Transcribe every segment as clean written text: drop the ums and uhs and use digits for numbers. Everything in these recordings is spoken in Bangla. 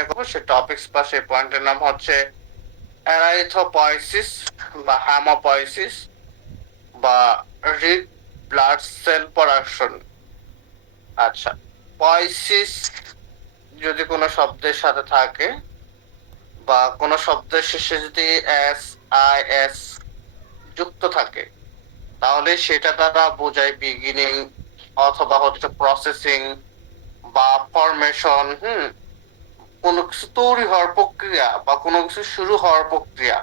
নিয়ে করবো, সেই টপিকস বা সেই পয়েন্টের নাম হচ্ছে এরাইথ্রোপয়েসিস বা হেমোপয়েসিস বা রেড ব্লাড সেল প্রোডাকশন। আচ্ছা, পয়েসিস যদি কোনো শব্দের সাথে থাকে বা কোনো শব্দের শেষে যদি এস আই এস যুক্ত থাকে তাহলে সেটা দ্বারা বোঝায় বিগিনিং অথবা হচ্ছে প্রসেসিং বা ফরমেশন। কোনো কিছু তৈরি হওয়ার প্রক্রিয়া বা কোনো কিছু শুরু হওয়ার প্রক্রিয়া।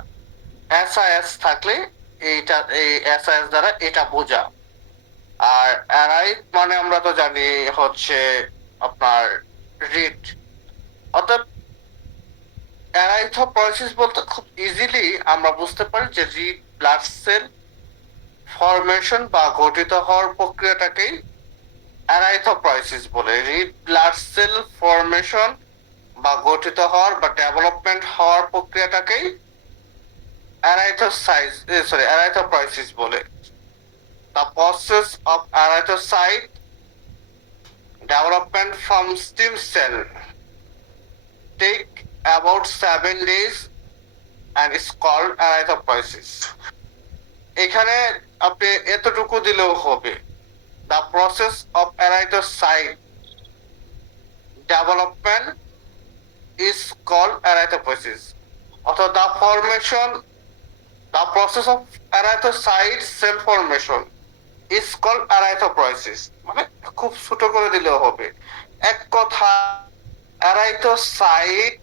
এসআইএস থাকলে এই এসআইএস দ্বারা এটা বোঝা। আর অ্যারাইট মানে আমরা তো জানি হচ্ছে আপনার রিড, অর্থাৎ অ্যারাইথ্রোপয়েসিস বলতে খুব ইজিলি আমরা বুঝতে পারি যে রিড ব্লাড সেল ফরমেশন বা গঠিত হওয়ার প্রক্রিয়াটাকেই অ্যারাইথ্রোপয়েসিস বলে। রিড ব্লাড সেল ফরমেশন বা গঠিত হওয়ার বা ডেভেলপমেন্ট হওয়ার প্রক্রিয়াটাকেই অ্যারাইথ্রোপয়েসিস বলে। The process of erythrocyte development from stem cell take about 7 days and is called erythropoiesis. এখানে আপনি এতটুকু দিলেও হবে। The process of erythrocyte development is called erythropoiesis. অর্থাৎ the process of erythrocyte cell formation is called erythropoiesis। মানে খুব ছোট করে দিলেও হবে। এক কথা, এরাইথ্রোসাইট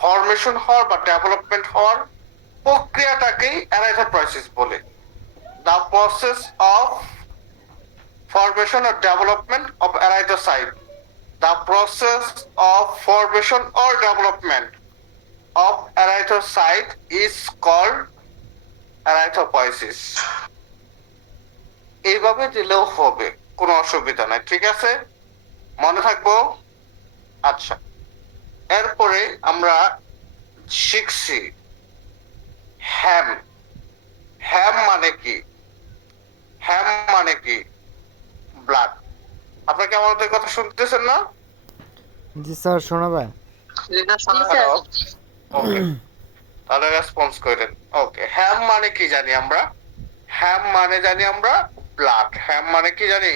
ফরমেশন হওয়ার বা ডেভেলপমেন্ট হওয়ার প্রক্রিয়াটাকেই এরাইথ্রোপয়েসিস বলে। The process of formation or development of erythrocyte, the process of formation or development of erythrocyte is called erythropoiesis. এইভাবে দিলেও হবে, কোনো অসুবিধা নাই, ঠিক আছে, মনে থাকবো। আচ্ছা, এরপরে আমরা শিখছি হ্যাম। হ্যাম মানে কি? হ্যাম মানে কি? ব্লাড। আপনারা কি আমাদের কথা শুনতেছেন না? জি স্যার, শোনাবে। হ্যালো, ওকে, তাহলে রেসপন্স করেন। ওকে, হ্যাম মানে কি জানি আমরা? হ্যাম মানে জানি আমরা ব্লাড। হ্যাম মানে কি জানি?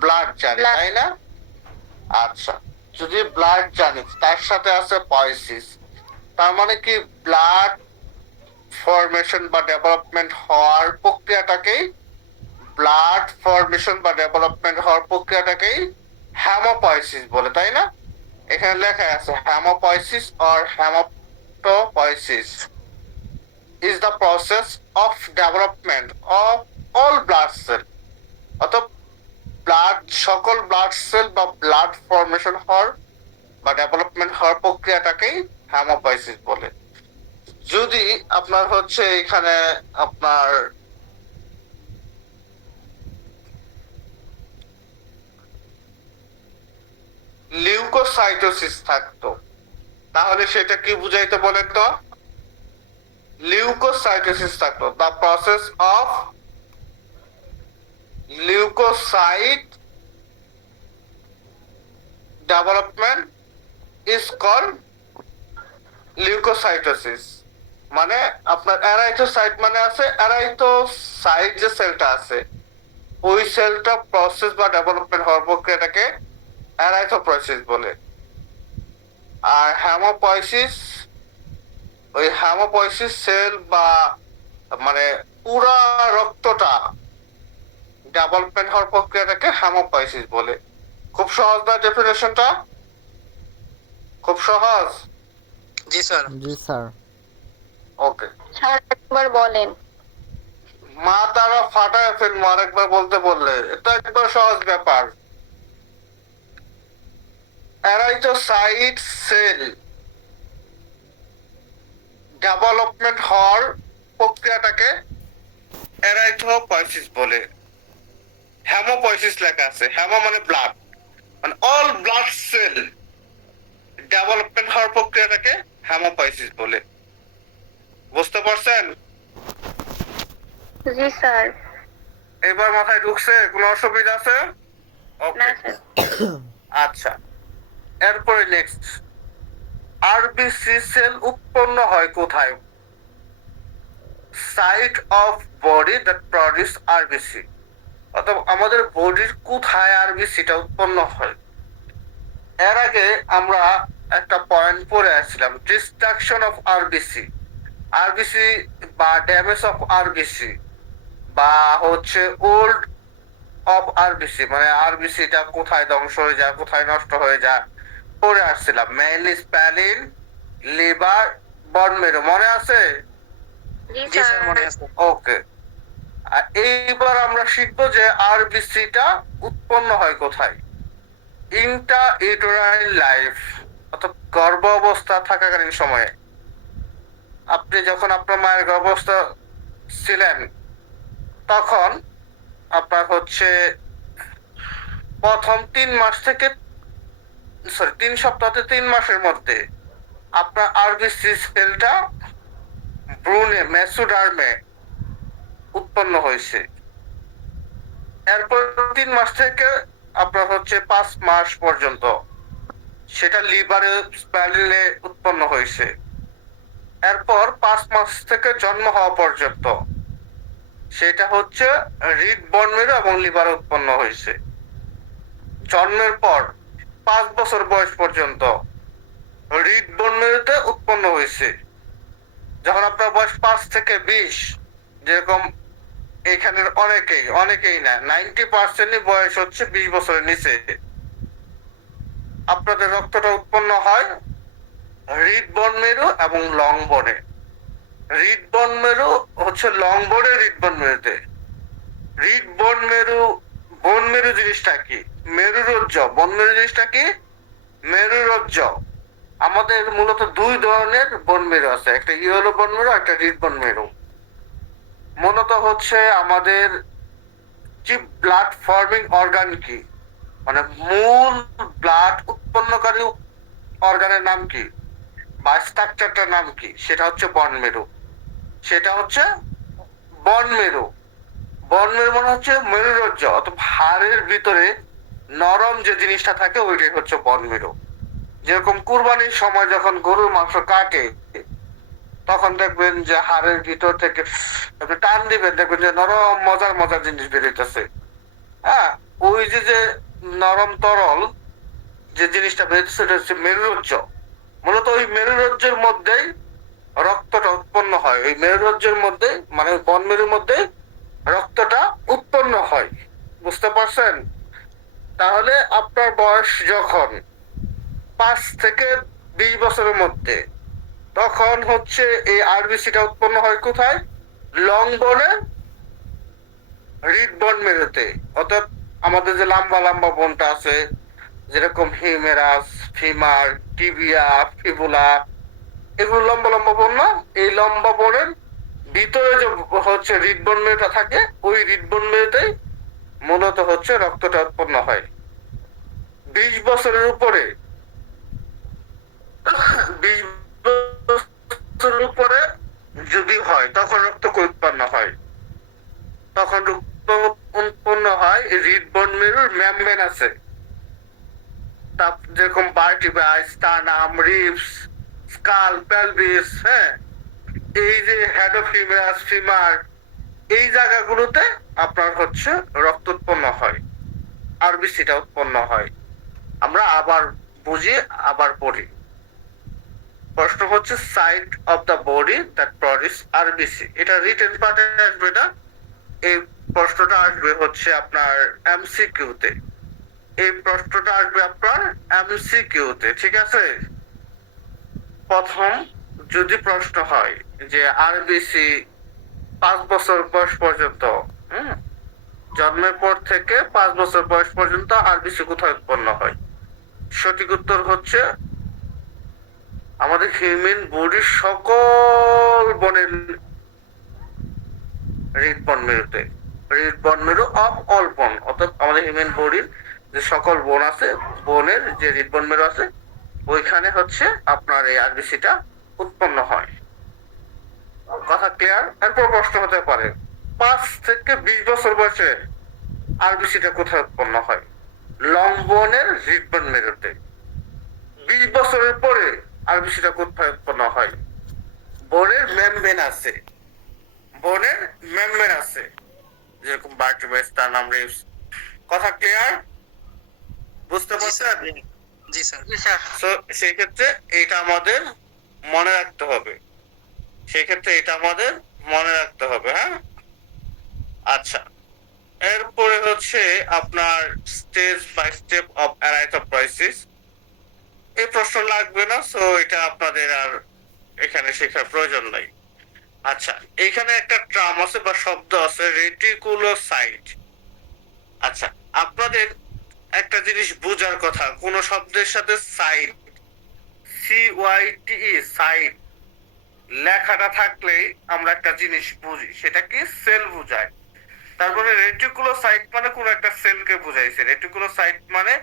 ব্লাড জানি, তাই না? আচ্ছা, যদি ব্লাড জানি তার সাথে আছে পয়েসিস, তার মানে কি ব্লাড ফরমেশন বা ডেভেলপমেন্ট হওয়ার প্রক্রিয়াটাকেই ব্লাড ফরমেশন বা ডেভেলপমেন্ট হওয়ার প্রক্রিয়াটাকেই হেমোপয়েসিস বলে, তাই না? এখানে লেখা আছে hemopoiesis or hematopoiesis is the process of development of all blood cell. অর্থাৎ সকল ব্লাড সেল বা ব্লাড ফরমেশন হওয়ার বা ডেভেলপমেন্ট হওয়ার প্রক্রিয়াটাকেই হেমোপয়েসিস বলে। যদি আপনার হচ্ছে এখানে আপনার লিউকোসাইটোসিস থাকতো তাহলে সেটা কি বুঝাইতে বলেন তো? লিউকোসাইটোসিস থাকতো, the process of leukocyte development is called leukocytosis. মানে আপনার এরাইথ্রোসাইট মানে আছে এরাইথ্রোসাইট যে সেলটা আছে ওই সেলটা প্রসেস বা ডেভেলপমেন্ট হওয়ার প্রক্রিয়াটাকে এরাইথ্রোপয়েসিস বলে। আর হেমোপয়েসিস, ওই হেমোপয়েসিস সেল বা মানে পুরা রক্তটা ডেভেলপমেন্ট হওয়ার প্রক্রিয়াটাকে হেমোপয়েসিস বলে। খুব সহজ না ডেফিনেশনটা? খুব সহজ। জি স্যার। জি স্যার। ওকে, স্যার একবার বলেন। মা তারা ফাটায় ফেলবো আরেকবার বলতে বললে, এটা একবার সহজ ব্যাপার। এরাইথ্রোসাইট সেল ডেভেলপমেন্ট হওয়ার প্রক্রিয়াটাকে এরাইথ্রোপয়েসিস বলে। হেমোপয়েসিস লেখা আছে, হেমো মানে ব্লাড, মানে অল ব্লাড সেল ডেভেলপমেন্ট হওয়ার প্রক্রিয়াটাকে হেমোপয়েসিস বলে। বুঝতে পারছেন? জি স্যার। এবার মাথায় ঢুকছে? কোনো অসুবিধা আছে? না ওকে, স্যার। আচ্ছা, এরপরে নেক্সট, আরবিসি সেল উৎপন্ন হয় কোথায়? Site of body that produce RBC, অর্থাৎ আমাদের বডির কোথায় আরবিসিটা উৎপন্ন হয়। এর আগে আমরা একটা পয়েন্ট পড়ে আসছিলাম, ডিস্ট্রাকশন অফ আরবিসি। আরবিসি বা ড্যামেজ অফ আরবিসি বা হচ্ছে ওল্ড অফ আরবিসি, মানে আরবিসিটা কোথায় ধ্বংস হয়ে যায়, কোথায় নষ্ট হয়ে যায় পড়ে আসছিলাম। মেইনলি স্প্যালিন, লিভার, বন মেরু, মনে আছে? জি স্যার মনে আছে। ওকে, আর এইবার আমরা শিখবো যে আরবিসিটা উৎপন্ন হয় কোথায়। ইন্টা ইউটেরাইন লাইফ, অর্থাৎ গর্ভ অবস্থা থাকাকালীন সময়ে, আপনি যখন আপনার মায়ের গর্ভাবস্থা ছিলেন তখন আপনার হচ্ছে প্রথম 3 মাস থেকে 3 সপ্তাহ 3 মাসের মধ্যে আপনার আরবিসি সেলটা ভ্রূণে মেসোডার্মে উৎপন্ন হয়েছে। এরপর 3 মাস থেকে আপনার হচ্ছে 5 মাস পর্যন্ত সেটা লিভারে স্প্যালিনে উৎপন্ন হয়েছে। এরপর 5 মাস থেকে জন্ম হওয়া পর্যন্ত সেটা হচ্ছে হৃদ বন মেরু এবং লিভারে উৎপন্ন হয়েছে। জন্মের পর 5 বছর বয়স পর্যন্ত হৃদ বন মেরুতে উৎপন্ন হয়েছে। যখন আপনার বয়স 5 থেকে 20, যেরকম এখানের অনেকেই না, 90% বয়স হচ্ছে 20 বছরের নিচে, আপনাদের রক্তটা উৎপন্ন হয় হৃদ বন মেরু এবং লং বনে। হৃদ বন মেরু হচ্ছে লং বনে, হৃদ বন মেরুতে। হৃদ বন মেরু, বন মেরু জিনিসটা কি? মেরুরজ্জ। বন মেরু জিনিসটা কি? মেরুরজ্জ। আমাদের মূলত 2 ধরনের বন মেরু আছে, একটা ইয়েলো বন মেরু, একটা হৃদ বন মেরু। মূলত হচ্ছে আমাদের চিফ ব্লাড ফর্মিং অর্গান কি, মানে মূল ব্লাড উৎপন্নকারী অর্গানের নাম কি বা স্ট্রাকচারটার নাম কি, সেটা হচ্ছে বন মেরু। সেটা হচ্ছে বন মেরু। বন মেরু মানে হচ্ছে মেরুরজ্জ, অর্থাৎ হাড়ের ভিতরে নরম যে জিনিসটা থাকে ওইটাই হচ্ছে বন মেরু। যেরকম কুরবানির সময় যখন গরুর মাংস কাটে তখন দেখবেন যে হাড়ের ভিতর থেকে আপনি টান দিবেন, দেখবেন যে নরম মজার মজার জিনিস বেরোইতেছে। হ্যাঁ, ওই যে নরম তরল যে জিনিসটা বেরোচ্ছে সেটা হচ্ছে মেরুরজ্জ। মূলত ওই মেরুরজ্জের মধ্যেই রক্তটা উৎপন্ন হয়। ওই মেরুরজ্জের মধ্যে, মানে বন মেরুর মধ্যে রক্তটা উৎপন্ন হয়। বুঝতে পারছেন? তাহলে আপনার বয়স যখন 5 থেকে 20 বছরের মধ্যে, তখন হচ্ছে এই আরবিসিটা উৎপন্ন হয় কোথায়? লং বনে, হৃদ বন মেরুতে। অর্থাৎ আমাদের যে লম্বা লম্বা বনটা আছে, যেরকম হিউমেরাস, ফিমার, টিবিয়া, ফিবুলা, এগুলো লম্বা লম্বা বন না? এই লম্বা বনের ভিতরে যে হচ্ছে হৃদ বন মেরুটা থাকে, ওই হৃদ বন মেরুতেই মূলত হচ্ছে রক্তটা উৎপন্ন হয়। 20 বছরের উপরে, 20 বছরের উপরে যদি হয় তখন রক্ত উৎপন্ন হয়। তখন রক্ত উৎপন্ন হয় হৃদ বন মেরুর মেমব্রেন আছে, যেরকম vertebra, sternum, ribs, skull, pelvis, হ্যাঁ, এই যে হেড অফ হিউমেরাস, ফিমার, এই জায়গাগুলোতে আপনার হচ্ছে রক্ত উৎপন্ন হয়, আরবিসিটা উৎপন্ন হয়। আমরা আবার বুঝি, আবার পড়ি। প্রশ্ন হচ্ছে site of the body that produce RBC. এটা রিটেন পার্টে আসবে না, এই প্রশ্নটা আসবে হচ্ছে আপনার এমসিকিউতে। এই প্রশ্নটা আসবে আপনার এমসিকিউতে, ঠিক আছে? প্রথম যদি প্রশ্ন হয় যে আরবিসি 5 বছর বয়স পর্যন্ত, জন্মের পর থেকে 5 বছর বয়স পর্যন্ত আরবিসি কোথায় উৎপন্ন হয়, সঠিক উত্তর হচ্ছে আমাদের হিউম্যান বডির সকল বনের হৃদ বন মেরুতে। হৃদ বন মেরু অফ অল বন, অর্থাৎ আমাদের হিউম্যান বডির যে সকল বন আছে, বনের যে হৃদ বন মেরু আছে, ওইখানে হচ্ছে আপনার এই আরবিসিটা উৎপন্ন হয়। কথা ক্লিয়ার? এরপর প্রশ্ন হতে পারে 5 থেকে 20 বছর বয়সে আরবিসিটা কোথায় উৎপন্ন হয়? লং বোনের হৃদ বন মেরুতে। আরবিসিটা কোথায় উৎপন্ন হয়? বোনের মেমব্রেন আছে, বোনের মেমব্রেন আছে, যেরকম ভার্টিব্রেটস তার নাম রিবস। কথা ক্লিয়ার? বুঝতে পারছেন? জি স্যার। তো সেই ক্ষেত্রে এটা আমাদের মনে রাখতে হবে, সেই ক্ষেত্রে এটা আমাদের মনে রাখতে হবে। হ্যাঁ, আচ্ছা। এরপরে হচ্ছে আপনার স্টেজ বাই স্টেপ অফ অ্যারাইথোপ্রয়েসিস। এই প্রশ্ন লাগবে না, সো এটা আপনাদের আর এখানে শেখার প্রয়োজন নাই। আচ্ছা, এখানে একটা ট্রাম আছে বা শব্দ আছে, রেটিকুলোসাইট। আচ্ছা, আপনাদের একটা জিনিস বোঝার কথা, কোন শব্দের সাথে সাইট, CYTE সাইট লেখাটা থাকলেই আমরা একটা জিনিস বুঝি, সেটা কি? সেল বোঝায়। তারপরে রেটিকুলোসাইট মানে কোন একটা সেলকে বোঝাইছে। রেটিকুলোসাইট মানে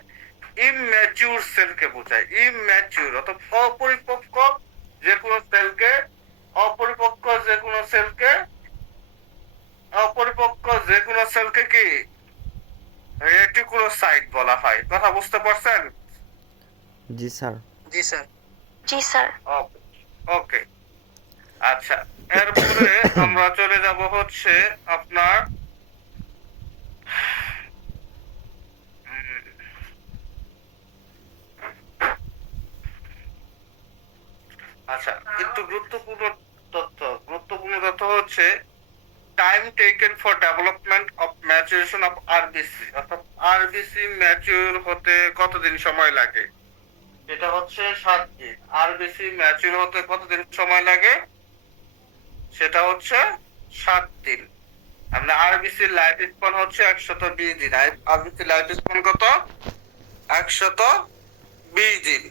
ইমম্যাচিউর সেলকে বোঝায়, ইমম্যাচিউর অর্থাৎ অপরিপক্ক যে কোনো সেলকে, অপরিপক্ক যে কোনো সেলকে, অপরিপক্ক যে কোনো সেলকে কি রেটিকুলোসাইট বলা হয়। কথা বুঝতে পারছেন? জি স্যার। জি স্যার। জি স্যার। ওকে, ওকে। আচ্ছা, এরপরে আমরা চলে যাব হচ্ছে আপনার আচ্ছা, একটু গুরুত্বপূর্ণ তথ্য হচ্ছে time taken for development of maturation of RBC, অর্থাৎ আরবিসি ম্যাচিউর হতে কতদিন সময় লাগে? এটা হচ্ছে 7 দিন। আরবিসি ম্যাচিউর হতে কতদিন সময় লাগে? সেটা হচ্ছে 7 দিন। আমরা আরবিসি লাইফ স্প্যান হচ্ছে 120 দিন। আরবিসি লাইফ স্প্যান কত? 120 দিন।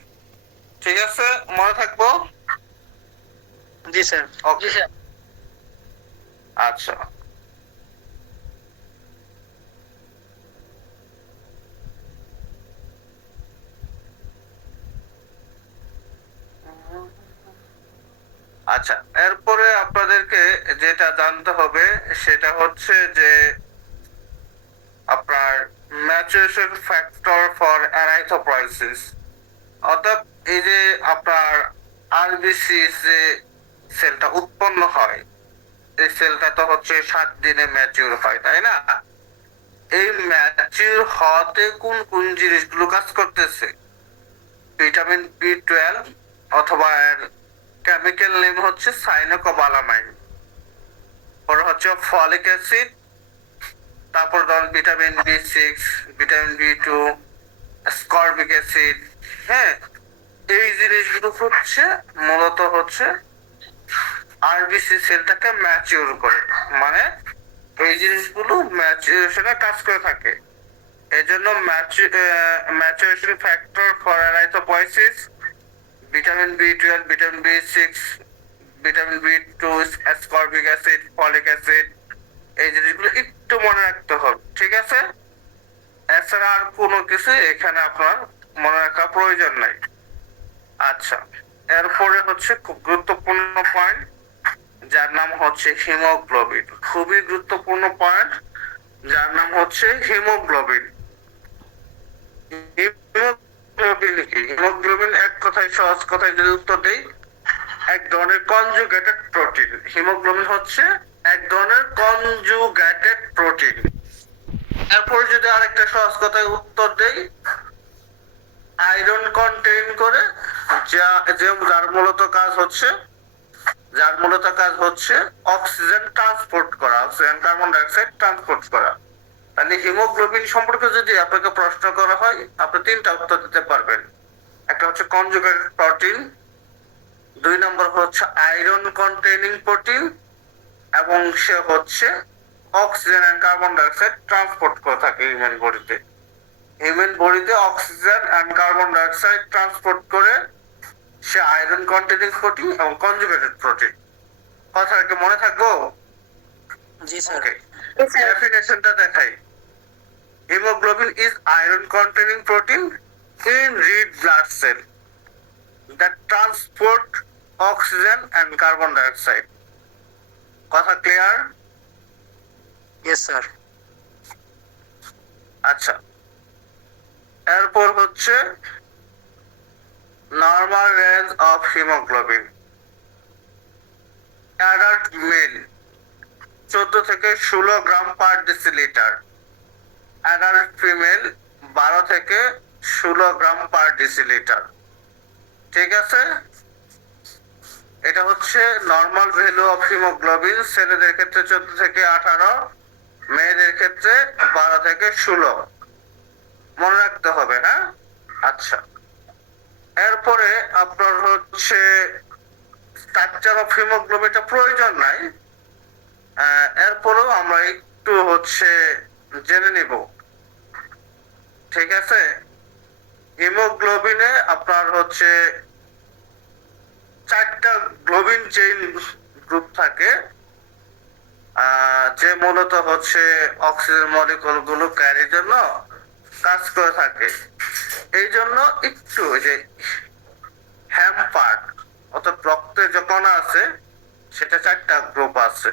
ঠিক আছে, মনে থাকবো? জি স্যার। ওকে, আচ্ছা। আচ্ছা, এরপরে আপনাদেরকে যেটা জানতে হবে সেটা হচ্ছে যে আপনার ম্যাচুরেশন ফ্যাক্টর ফর অ্যারাইথোপ্রয়েসিস, অর্থাৎ এই যে আপনার আরবিসি যে সেলটা উৎপন্ন হয়, এই সেলটা তো হচ্ছে 7 দিনে ম্যাচিউর হয়, তাই না? এই ম্যাচিউর হওয়াতে কোন কোন জিনিসগুলো কাজ করতেছে? ভিটামিন B12 অথবা কেমিক্যাল নেম হচ্ছে সাইনোকোবালামাইন, পরে হচ্ছে ফলিক অ্যাসিড, তারপর ধরুন vitamin B6, vitamin B2, স্করবিক acid. হ্যাঁ, এই জিনিসগুলো হচ্ছে মূলত হচ্ছে আরবিসি সেলটাকে ম্যাচিউর করে, মানে এই জিনিসগুলো ম্যাচুরেশনে কাজ করে থাকে। এজন্য maturation factor for erythropoiesis, vitamin B12, vitamin B6, vitamin B2, ascorbic acid, folic acid, এই জিনিসগুলো একটু মনে রাখতে হবে। ঠিক আছে? এছাড়া আর কোনো কিছু এখানে আপনার মনে রাখার প্রয়োজন নাই। আচ্ছা, এরপরে হচ্ছে খুব গুরুত্বপূর্ণ পয়েন্ট, যার নাম হচ্ছে হিমোগ্লোবিন। খুবই গুরুত্বপূর্ণ পয়েন্ট, যার নাম হচ্ছে হিমোগ্লোবিন। হিমোগ্লোবিন কি? হিমোগ্লোবিন এক কথায়, সহজ কথায় যদি উত্তর দেই, এক ধরনের কনজুগেটেড প্রোটিন। হিমোগ্লোবিন হচ্ছে এক ধরনের কনজুগেটেড প্রোটিন। এরপর যদি আরেকটা সহজ কথায় উত্তর দেই, আয়রন কন্টেইন করে, যার মূলত কাজ হচ্ছে অক্সিজেন ট্রান্সপোর্ট করা, অক্সিজেন কার্বন ডাইঅক্সাইড ট্রান্সপোর্ট করা। তাহলে হিমোগ্লোবিন সম্পর্কে যদি আপনাকে প্রশ্ন করা হয়, আপনি 3টা উত্তর দিতে পারবেন। একটা হচ্ছে কনজুগেটেড প্রোটিন, 2 নম্বর হচ্ছে আয়রন কন্টেইনিং প্রোটিন, এবং সে হচ্ছে oxygen and carbon dioxide transport করে থাকে হিউম্যান বডিতে। হিউম্যান বডিতে oxygen and carbon dioxide transport করে সে আয়রন কন্টেইনিং প্রোটিন এবং কনজুগেটেড প্রোটিন। কথাটাকে মনে থাকবো? জি স্যার। ওকে, ডেফিনেশনটা দেখাই। Hemoglobin is iron containing protein in red blood cell that transport oxygen and carbon dioxide. কথা ক্লিয়ার? Yes sir. আচ্ছা, এরপর হচ্ছে normal range grams of hemoglobin. Adult male 14 থেকে 16 গ্রাম পার ডেসিলিটার। অ্যাডাল্ট ফিমেল 12 থেকে 16 গ্রাম পার ডেসিলিটার। ঠিক আছে, এটা হচ্ছে নর্মাল ভ্যালু অফ হিমোগ্লোবিন। ছেলেদের ক্ষেত্রে 14 থেকে 18, মেয়েদের ক্ষেত্রে 12 থেকে 16 মনে রাখতে হবে। হ্যাঁ, আচ্ছা। এরপরে আপনার হচ্ছে স্ট্রাকচার অফ হিমোগ্লোবিনটা প্রয়োজন নাই, এরপরেও আমরা একটু হচ্ছে জেনে নিব। ঠিক আছে, হিমোগ্লোবিনে আপনার হচ্ছে 4টা গ্লোবিন চেইন গ্রুপ থাকে, যে মূলত হচ্ছে অক্সিজেন মলিকুল গুলো ক্যারির জন্য কাজ করে থাকে। এই জন্য একটু যে হ্যাম পার্ট অর্থাৎ রক্তে যে কণা আছে সেটা 4টা গ্রুপ আছে।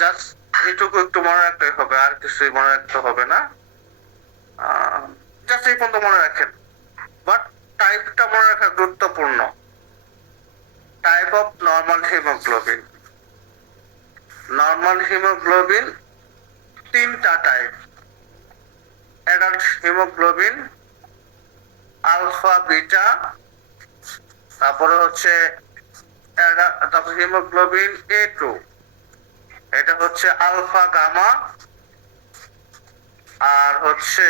জাস্ট এইটুকু একটু মনে রাখতে হবে, আর কিছুই মনে রাখতে হবে না। জাস্ট এই পর্যন্ত মনে রাখেন, বাট টাইপটা মনে রাখা গুরুত্বপূর্ণ। Type of normal hemoglobin. Normal hemoglobin 3টা টাইপ। অ্যাডাল্ট হিমোগ্লোবিন, আলফা বিটা, তারপরে হচ্ছে হিমোগ্লোবিন A2, এটা হচ্ছে আলফা গামা, আর হচ্ছে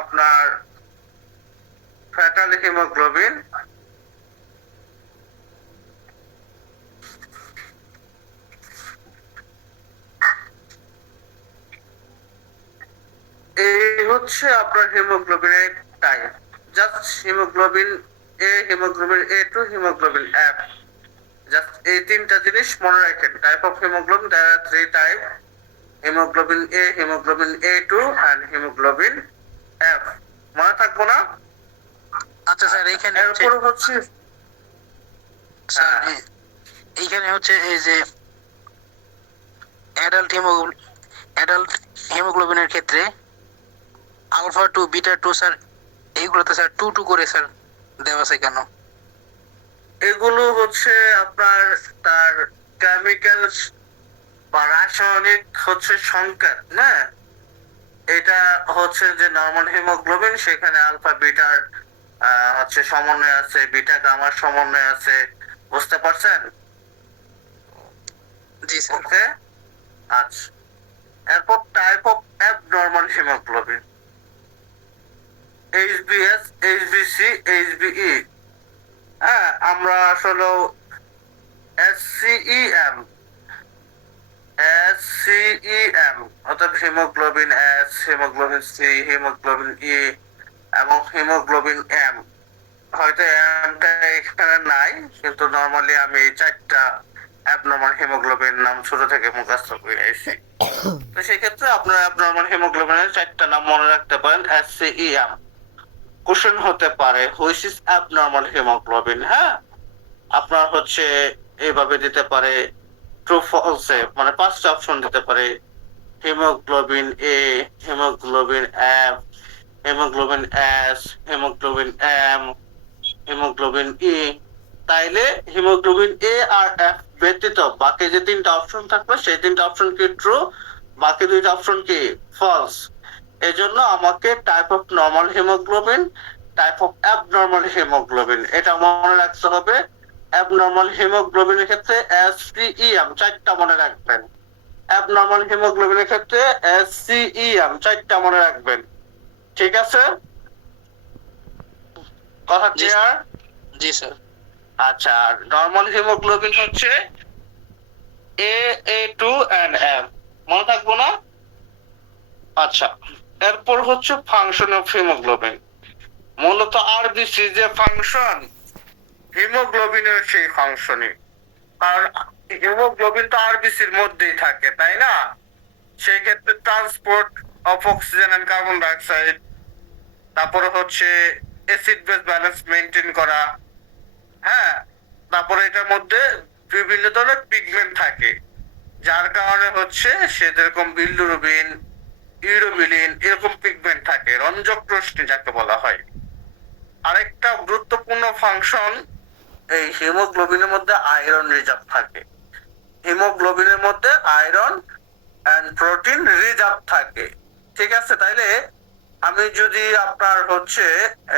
আপনার ফ্যাটাল হিমোগ্লোবিন। এই হচ্ছে আপনার হিমোগ্লোবিনের টাইপ। Just hemoglobin A, hemoglobin A2, hemoglobin F, just এই 3টা জিনিস মনে রাখেন। Type of hemoglobin, there are 3 type: hemoglobin A, hemoglobin A2 and hemoglobin F। মনে থাকবো না? আচ্ছা স্যার, এইখানে এরপর হচ্ছে স্যার এইখানে হচ্ছে এই যে অ্যাডাল্ট হিমোগ্লোবিনের ক্ষেত্রে আলফা 2, বিটা 2 স্যার, এইগুলোতে স্যার 2 করে স্যার দেওয়া আছে কেন? এগুলো হচ্ছে আপনার তার কেমিক্যাল বা রাসায়নিক হচ্ছে সংকেত না। এটা হচ্ছে যে নর্মাল হিমোগ্লোবিন, সেখানে আলফা বিটার হচ্ছে সমন্বয় আছে, বিটা গামার সমন্বয় আছে। বুঝতে পারছেন? জি স্যার। ওকে, আচ্ছা। এরপর type of abnormal haemoglobin: HbS, HbC, HbE। হ্যাঁ, আমরা আসলে SCEM, SCEM অর্থাৎ haemoglobin S, haemoglobin C, haemoglobin E এবং হিমোগ্লোবিন M। হয়তো এমটা এখানে নাই, কিন্তু নরমালি আমি 4টা অ্যাবনর্মাল হিমোগ্লোবিন নাম ছোট থেকে মুখস্থ করে আইছি। তো সেই ক্ষেত্রে আপনারা অ্যাবনর্মাল হিমোগ্লোবিনের 4টা নাম মনে রাখতে পারেন। SCEM কোশ্চেন হতে পারে হুইচ ইজ অ্যাবনর্মাল হিমোগ্লোবিন। হ্যাঁ, আপনার হচ্ছে এইভাবে দিতে পারে ট্রু ফলসে, মানে 5টা অপশন দিতে পারে: haemoglobin A, haemoglobin F, haemoglobin S, haemoglobin M, haemoglobin E। তাইলে হিমোগ্লোবিন A আর F ব্যতীত বাকি যে 3টা অপশন থাকবে সেই 3টা অপশন কি ট্রু, বাকি 2টা অপশন কি ফলস। এজন্য আমাকে type of normal haemoglobin, type of abnormal haemoglobin এটা মনে রাখতে হবে। অ্যাবনর্মাল হিমোগ্লোবিনের ক্ষেত্রে SCEM 4টা মনে রাখবেন। অ্যাবনর্মাল হিমোগ্লোবিনের ক্ষেত্রে SCEM 4টা মনে রাখবেন। ঠিক আছে, কথা ক্লিয়ার? জি স্যার। আচ্ছা, নরমাল হিমোগ্লোবিন হচ্ছে A2 and F, মনে থাকবো না? আচ্ছা, এরপর হচ্ছে ফাংশন অফ হিমোগ্লোবিন। মূলত আরবিসি যে ফাংশন, হিমোগ্লোবিনের সেই ফাংশনই। কারণ হিমোগ্লোবিন তো আরবিসির মধ্যেই থাকে, তাই না? সেই ক্ষেত্রে transport of oxygen and carbon dioxide, তারপরে হচ্ছে অ্যাসিড বেস ব্যালেন্স মেইনটেইন করা। হ্যাঁ, তারপরে এটার মধ্যে বিভিন্ন ধরনের পিগমেন্ট থাকে, যার কারণে হচ্ছে সে যেরকম আরেকটা গুরুত্বপূর্ণ ফাংশন, এই হিমোগ্লোবিনের মধ্যে আয়রন রিজার্ভ থাকে। হিমোগ্লোবিনের মধ্যে আয়রন এন্ড প্রোটিন রিজার্ভ থাকে, ঠিক আছে? তাইলে আমি যদি আপনার হচ্ছে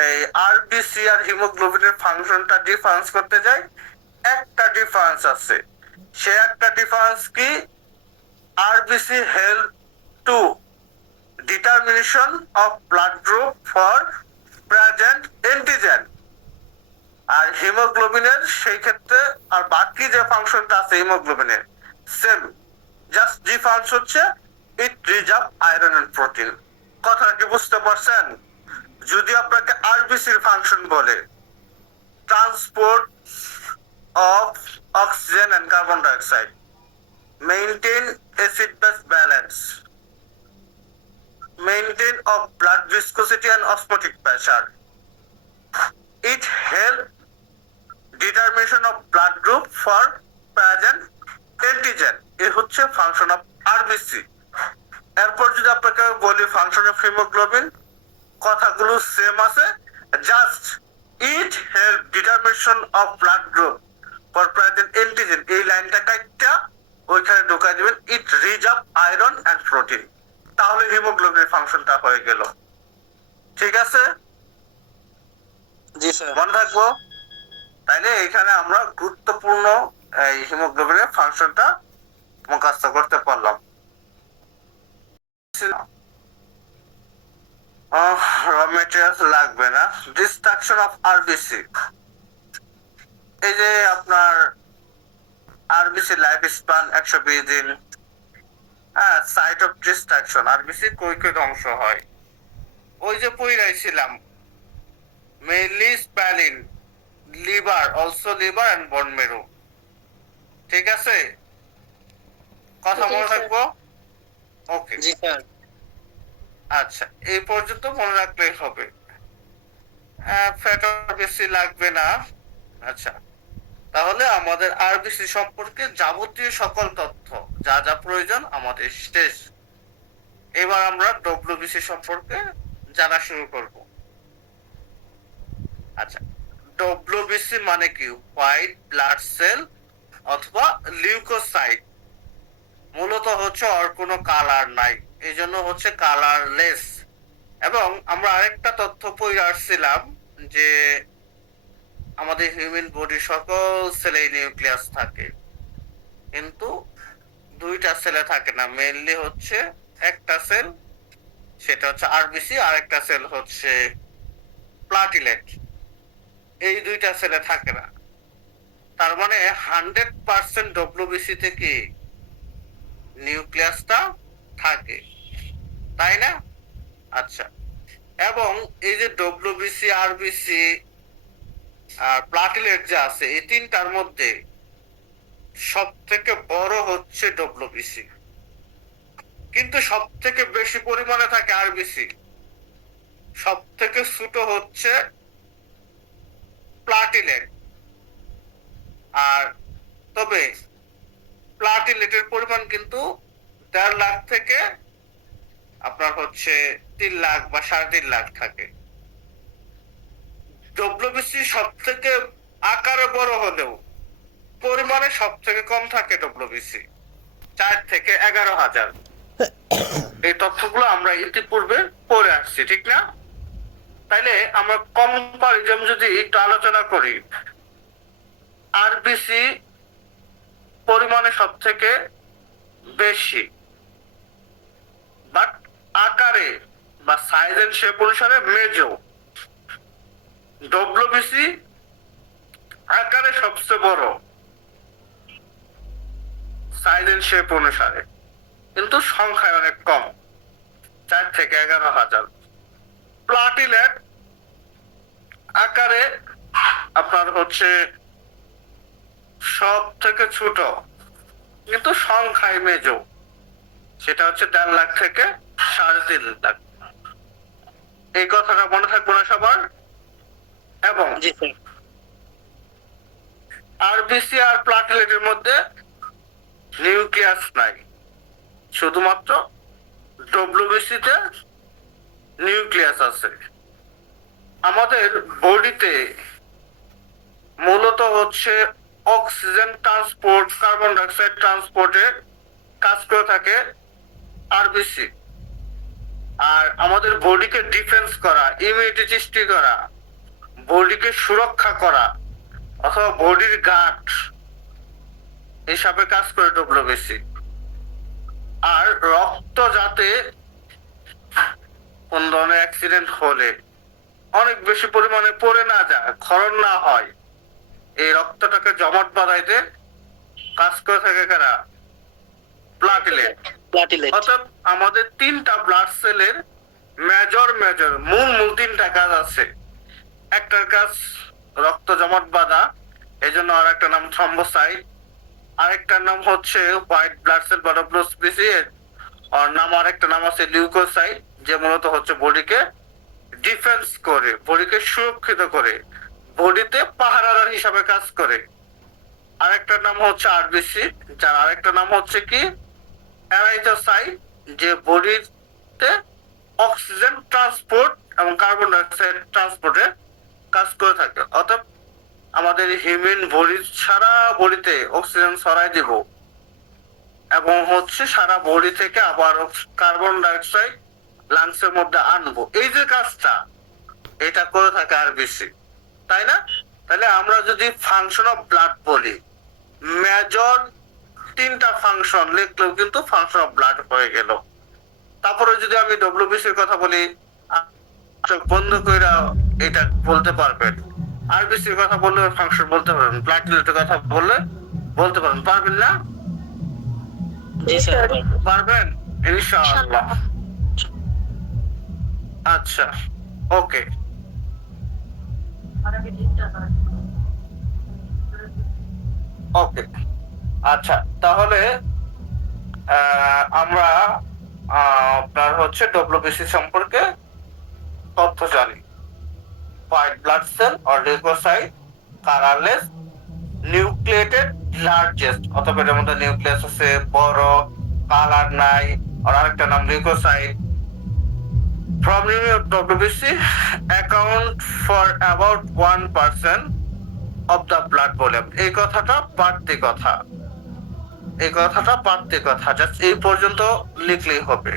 এই আরবিসি আর হিমোগ্লোবিনের ফাংশনটা ডিফারেন্স করতে যাই, একটা ডিফারেন্স আছে। সে একটা ডিফারেন্স কি? RBC help to determination of blood group for present antigen. আর হিমোগ্লোবিনের সেই ক্ষেত্রে আর বাকি যে ফাংশনটা আছে হিমোগ্লোবিনের সেম, জাস্ট ডিফারেন্স হচ্ছে it reserve iron and protein. কথাটা কি বুঝতে পারছেন? যদি আপনাকে আরবিসির ফাংশন বলে transport of oxygen and carbon dioxide, maintain acid base balance, maintain of blood viscosity and osmotic pressure, it help determination of blood group for present antigen. এই হচ্ছে ফাংশন অফ আরবিসি। এরপর যদি আপনাকে বলি ফাংশন অফ হিমোগ্লোবিন, কথাগুলো সেম আছে, just it help determination of blood group for present antigen. এই লাইনটা কাটটা ওইখানে ঢোকাই দিবেন ইট রিজার্ভ আয়রন এন্ড প্রোটিন, তাহলে হিমোগ্লোবিনের ফাংশনটা হয়ে গেল। ঠিক আছে, জি স্যার। মনে থাকবো। তাইলে এখানে আমরা গুরুত্বপূর্ণ এই হিমোগ্লোবিনের ফাংশনটা মুখস্থ করতে পারলাম। র মেটেরিয়ালস লাগবে না। ডিস্ট্রাকশন অফ আরবিসি, এই যে আপনার আরবিসি লাইফ স্প্যান 120 দিন। হ্যাঁ, সাইট অফ ডিস্ট্রাকশন, আরবিসি কই কই ধ্বংস হয়, ওই যে পড়াইছিলাম mainly spleen, liver, also liver and bone marrow. ঠিক আছে, কথা মনে থাকবো? ওকে, জি স্যার। আচ্ছা, এই পর্যন্ত মনে রাখলেই হবে। ফ্যাট বেশি লাগবে না। আচ্ছা, তাহলে আমাদের আরবিসি সম্পর্কে যাবতীয় সকল তথ্য যা যা প্রয়োজন আমাদের শেষ। এবার আমরা ডব্লিউবিসি সম্পর্কে জানা শুরু করব। আচ্ছা, ডব্লিউবিসি মানে কি? হোয়াইট ব্লাড সেল অথবা লিউকোসাইট। মূলত হচ্ছে ওর কোনো কালার নাই, এই জন্য হচ্ছে কালারলেস। এবং আমরা আরেকটা তথ্য পড়ে আসছিলাম যে আমাদের হিউম্যান বডি সকল সেলে নিউক্লিয়াস থাকে, কিন্তু দুইটা সেলে থাকে না, মেইনলি হচ্ছে একটা সেল, সেটা হচ্ছে আরবিসি, আর একটা সেল হচ্ছে প্লাটিলেট। এই দুইটা সেলে থাকে না। তার মানে 100% ডব্লিউবিসি থেকে নিউক্লিয়াসটা থাকে, তাই না? আচ্ছা, এবং এই যে ডব্লিউবিসি, আরবিসি আর প্লাটিলেট যে আছে, এই তিনটার মধ্যে সব থেকে বড় হচ্ছে ডব্লিউবিসি, কিন্তু সব থেকে বেশি পরিমাণে থাকে আরবিসি। সব থেকে ছোট হচ্ছে প্লাটিলেট। আর তবে প্লাটিলেটের পরিমাণ কিন্তু 1.5 লাখ থেকে আপনার হচ্ছে 3 লাখ বা 3.5 লাখ থাকে। ডব্লিউবিসি সব থেকে আকারে বড় হলেও পরিমাণে সব থেকে কম থাকে ডব্লিউবিসি, 4 থেকে 11,000। এই তথ্যগুলো আমরা ইতিপূর্বে পড়ে আসছি, ঠিক না? তাইলে আমরা কম্পারিজন যদি একটু আলোচনা করি, আরবিসি পরিমাণে সব থেকে বেশি, বাট আকারে বা সাইজ এন্ড শেপ অনুসারে মেজো। ডব্লিউবিসি আকারে সবচেয়ে বড়, সাইজ এন্ড শেপ অনুসারে, কিন্তু সংখ্যায় অনেক কম, 4 থেকে 11,000। প্লাটিলেট আকারে আপনার হচ্ছে সব থেকে ছোট, কিন্তু সংখ্যায় মেজো, সেটা হচ্ছে 1.5 লাখ থেকে 3.5 লাখ। এই কথাটা মনে থাকবে না সবার? এবং জি স্যার। আরবিসি আর প্লাটিলেটের মধ্যে নিউক্লিয়াস নাই, শুধুমাত্র ডব্লিউবিসি তে নিউক্লিয়াস আছে। আমাদের বডিতে মূলত হচ্ছে অক্সিজেন ট্রান্সপোর্ট, কার্বন ডাইঅক্সাইড ট্রান্সপোর্টে কাজ করে থাকে আরবিসি। আর আমাদের বডিকে ডিফেন্স করা, ইমিউনিটি সৃষ্টি করা, বডিকে সুরক্ষা করা অথবা বডির গার্ড হিসাবে কাজ করে ডব্লিউবিসি। আর রক্ত যাতে কোন ধরনের অ্যাক্সিডেন্ট হলে অনেক বেশি পরিমাণে পড়ে না যায়, ক্ষরণ না হয়, এই রক্তটাকে জমাট বাঁধাইতে কাজ করে থাকে কারা? প্লাটিলেট। অর্থাৎ আমাদের তিনটা ব্লাড সেলের মেজর মূল তিনটা কাজ আছে। একটার কাজ রক্ত জমাট বাঁধা, এই জন্য আর একটা নাম থ্রম্বোসাইট। আরেকটার নাম হচ্ছে হোয়াইট ব্লাড সেল বা ডব্লিউবিসি, আর নাম আরেকটা নাম আছে লিউকোসাইট, যে মূলত হচ্ছে বডিকে ডিফেন্স করে, বডিকে সুরক্ষিত করে, বডিতে পাহারাদার হিসাবে কাজ করে। আরেকটার নাম হচ্ছে আরবিসি, যার আরেকটা নাম হচ্ছে কি এরাইথোসাইট, যে বডিতে অক্সিজেন ট্রান্সপোর্ট এবং কার্বন ডাইঅক্সাইড ট্রান্সপোর্টে কাজ করে থাকে। অর্থাৎ আমাদের হিউম্যান বডি সারা বডিতে অক্সিজেন ছড়াই দিব এবং হচ্ছে সারা বডি থেকে আবার কার্বন ডাইঅক্সাইড লাংসের মধ্যে আনবো। এই যে কাজটা, এটা করে থাকে আরবিসি, তাই না? তাহলে আমরা যদি ফাংশন অফ ব্লাড বলি, মেজর তিনটা ফাংশন লিখলেও কিন্তু ফাংশন অফ ব্লাড হয়ে গেল। তারপরে যদি আমি ডব্লিউবিসির কথা বলি, চোখ বন্ধ কইরা এটা বলতে পারবেন। আরবিসির কথা বললে ফাংশন বলতে পারবেন, প্লাটিলেটের কথা বললে বলতে পারবেন। পারবেন না? জি স্যার পারবেন ইনশাআল্লাহ। আচ্ছা, ওকে। ওকে, আচ্ছা, তাহলে আমরা আপনার হচ্ছে ডব্লিউবিসি সম্পর্কে তথ্য জানি। White blood cell or leukocyte, colourless, nucleated largest, অথবা এর মধ্যে নিউক্লিয়াস আছে বড়, কালার নাই, আর আরেকটা নাম leucocyte. From WBC account for about 1% of the blood volume. এই কথাটা বাড়তি কথা, এই কথাটা বাড়তি কথা, জাস্ট এই পর্যন্ত লিখলেই হবে।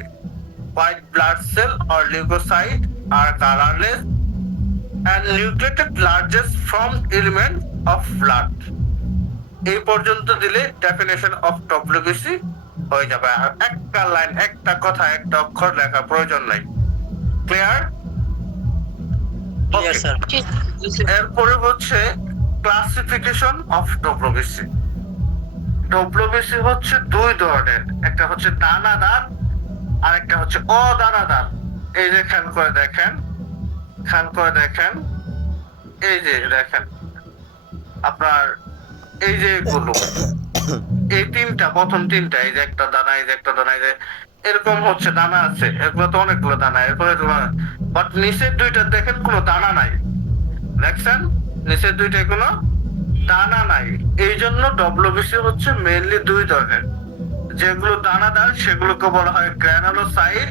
White blood sell or leukocyte are colorless and nucleated largest from element of blood. এই পর্যন্ত দিলে ডেফিনেশন অফ ডব্লিউবিসি হয়ে যাবে। আর একটা লাইন, একটা কথা, একটা অক্ষর লেখার প্রয়োজন নাই। ক্লিয়ার? Clear sir. এরপরে হচ্ছে ক্লাসিফিকেশন অফ ডব্লিউবিসি। ডব্লিউবিসি হচ্ছে দুই ধরনের, একটা হচ্ছে দানাদার আর একটা হচ্ছে অদানাদার। এই যে খেয়াল করে দেখেন, খেয়াল করে দেখেন, এই যে দেখেন আপনার এই যে এগুলো, এই তিনটা, প্রথম তিনটা, এই যে একটা দানা, এই যে একটা দানা, এই যে এরকম হচ্ছে দানা আছে, এগুলো তো অনেকগুলো দানা। এরপরে বাট নিচের দুইটা দেখেন কোনো দানা নাই, দেখছেন নিচের দুইটা কোনো দানা নাই। এই জন্য ডব্লিউবিসি হচ্ছে মেইনলি দুই ধরনের। যেগুলো দানাদার সেগুলোকে বলা হয় গ্রানুলোসাইট,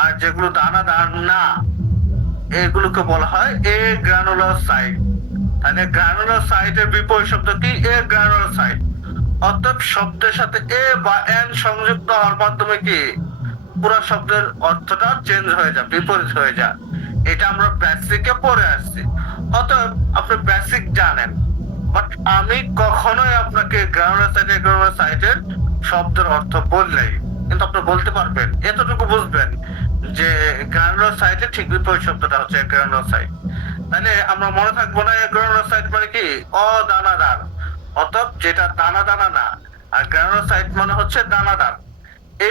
আর যেগুলো দানাদার না এগুলোকে বলা হয় এ গ্রানুলোসাইট। তাহলে গ্রানুলোসাইটের বিপরীত শব্দ কি? এ গ্রানুলোসাইট। অর্থাৎ শব্দের সাথে এ বা এন সংযুক্ত হওয়ার মাধ্যমে কি পুরো শব্দের অর্থটা চেঞ্জ হয়ে যায়, বিপরীত হয়ে যায়। এটা আমরা বেসিকে পড়ে আসছি, অতএব আপনি বেসিক জানেন। বাট আমি কখনোই আপনাকে গ্রানুলোসাইটের শব্দের অর্থ বললেই কিন্তু আপনি বলতে পারবেন, এতটুকু বুঝবেন যে গ্রানুলোসাইটের ঠিক বিপরীত শব্দটা হচ্ছে গ্রানুলোসাইট। তাহলে আমরা মনে থাকবো না গ্রানুলোসাইট মানে কি? অদানাদার, অর্থাৎ যেটা দানা দানা না। আর গ্রানুলোসাইট মানে হচ্ছে দানাদার।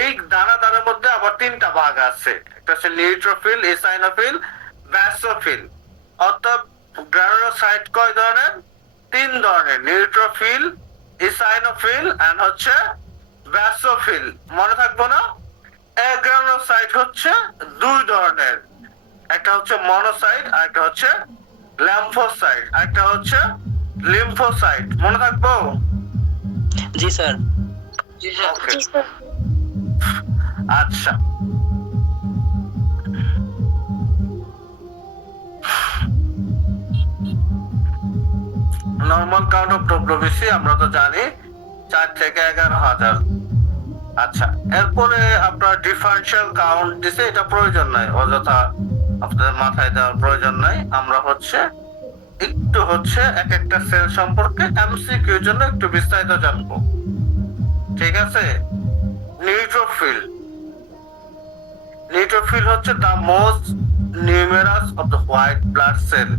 এই দানাদারের মধ্যে আবার তিনটা ভাগ আছে, একটা হচ্ছে নিউট্রোফিল, ইসাইনোফিল, ব্যাসোফিল। অর্থাৎ গ্রানুলোসাইট কয় ধরনের? তিন ধরনের, নিউট্রোফিল, ইসাইনোফিল এন্ড হচ্ছে ব্যাসোফিল। মনে থাকবো না? গ্রানুলোসাইট হচ্ছে দুই ধরনের, একটা হচ্ছে মনোসাইট আর একটা হচ্ছে ল্যাম্ফোসাইট, আর একটা হচ্ছে লিম্ফোসাইট। মনে থাকবো? জি স্যার। ওকে, আচ্ছা। নর্মাল কাউন্ট অফ ডব্লিউবিসি আমরা তো জানি 4 থেকে 11,000। আচ্ছা, এরপরে আপনার ডিফারেন্সিয়াল কাউন্ট দিছে, এটা প্রয়োজন নাই, অযথা আপনাদের মাথায় দেওয়ার প্রয়োজন নাই। আমরা হচ্ছে একটু হচ্ছে এক একটা সেল সম্পর্কে এমসিকিউ এর জন্য একটু বিস্তারিত জানবো, ঠিক আছে? নিউট্রোফিল। নিউট্রোফিল হচ্ছে the most numerous of the white blood cell,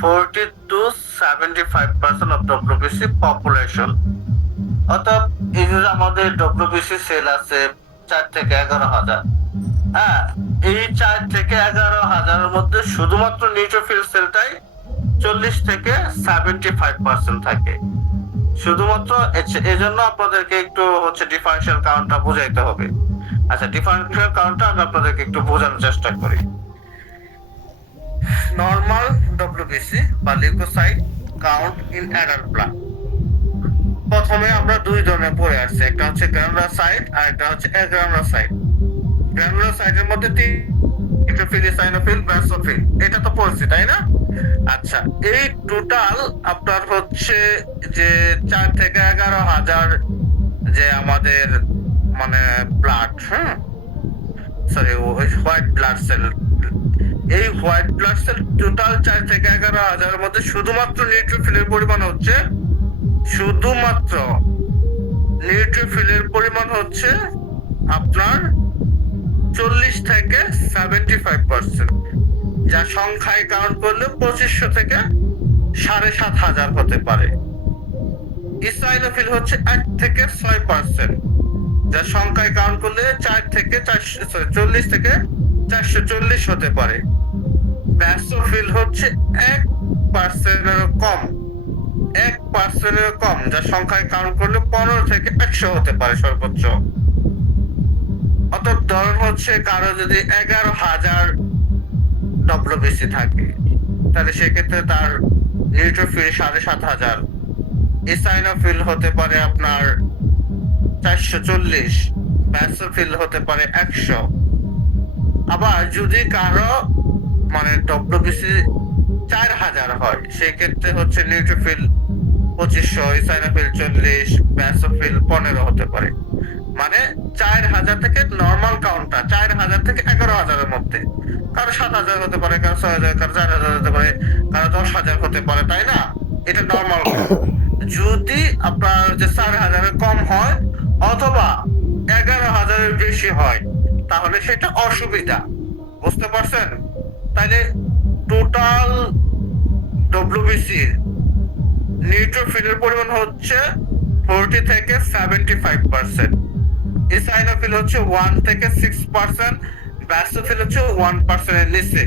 40 to 75% of WBC population. অর্থাৎ এই যে আমাদের ডব্লিউবিসি সেল আছে 4 থেকে 11,000, হ্যাঁ, এই 4 থেকে 11,000-এর মধ্যে শুধুমাত্র নিউট্রোফিল সেলটাই 40 থেকে 75% থাকে শুধুমাত্র। এই জন্য আপনাদেরকে একটু হচ্ছে ডিফারেন্সিয়াল কাউন্টটা বুঝাইতে হবে। আচ্ছা, ডিফারেন্সিয়াল কাউন্টটা আমি আপনাদেরকে একটু বোঝানোর চেষ্টা করি। নরমাল ডব্লিউবিসি বা leukocyte count in adult blood, প্রথমে আমরা দুই ধরনের পড়ে আসছে, একটা হচ্ছে গ্রানুলার সাইট আর একটা হচ্ছে অ্যাগ্রানুলার সাইট। গ্রানুলার সাইটের মধ্যে নিউট্রোফিল, ইসোইনোফিল, বেসোফিল, এটা তো পড়ছি, তাই না? আচ্ছা, এই টোটাল আপনার হচ্ছে যে 4 থেকে 11,000 যে আমাদের মানে ব্লাড, হ্যাঁ সরি হোয়াইট ব্লাড সেল, এই হোয়াইট ব্লাড সেল টোটাল 4 থেকে 11,000-এর মধ্যে শুধুমাত্র নিউট্রোফিলের পরিমাণ হচ্ছে আপনার 40 থেকে 75%, যা সংখ্যায় কাউন্ট করলে 2500 থেকে 7,500 হতে পারে। ইসোইনোফিল হচ্ছে 1 থেকে 6%, যা সংখ্যায় কাউন্ট করলে 40 থেকে 440 হতে পারে। বেসোফিল হচ্ছে 1%-এর কম, 1%-এর কম, যা সংখ্যায় কাউন্ট করলে 15 থেকে 100 হতে পারে সর্বোচ্চ। অর্থাৎ ধরুন হচ্ছে কারো যদি 11,000 ডব্লিউবিসি থাকে, তাহলে সেক্ষেত্রে তার নিউট্রোফিল 7,500, ইসোইনোফিল হতে পারে আপনার 440, বেসোফিল হতে পারে 100। আবার যদি কারো মানে ডব্লিউবিসি 4,000 হয়, সেক্ষেত্রে হচ্ছে নিউট্রোফিল 2500, ইসোইনোফিল 40, বেসোফিল 15 হতে পারে। মানে 4,000 থেকে নরমাল কাউন্টটা 4,000 থেকে 11,000-এর মধ্যে, কারো 7,000 হতে পারে, কারো 6,000, কারো 4,000 হতে পারে, কারো 10,000 হতে পারে, তাই না? এটা নরমাল। যদি আপনার যে 4,000-এর কম হয় অথবা 11,000-এর বেশি হয়, তাহলে সেটা অসুবিধা, বুঝতে পারছেন? তাহলে টোটাল ডব্লিউবিসি নিউট্রোফিলের পরিমাণ হচ্ছে 40 থেকে 75%, ইসোইনোফিল হচ্ছে 1 থেকে 6%, বেসোফিল হচ্ছে 1% এর নিচে।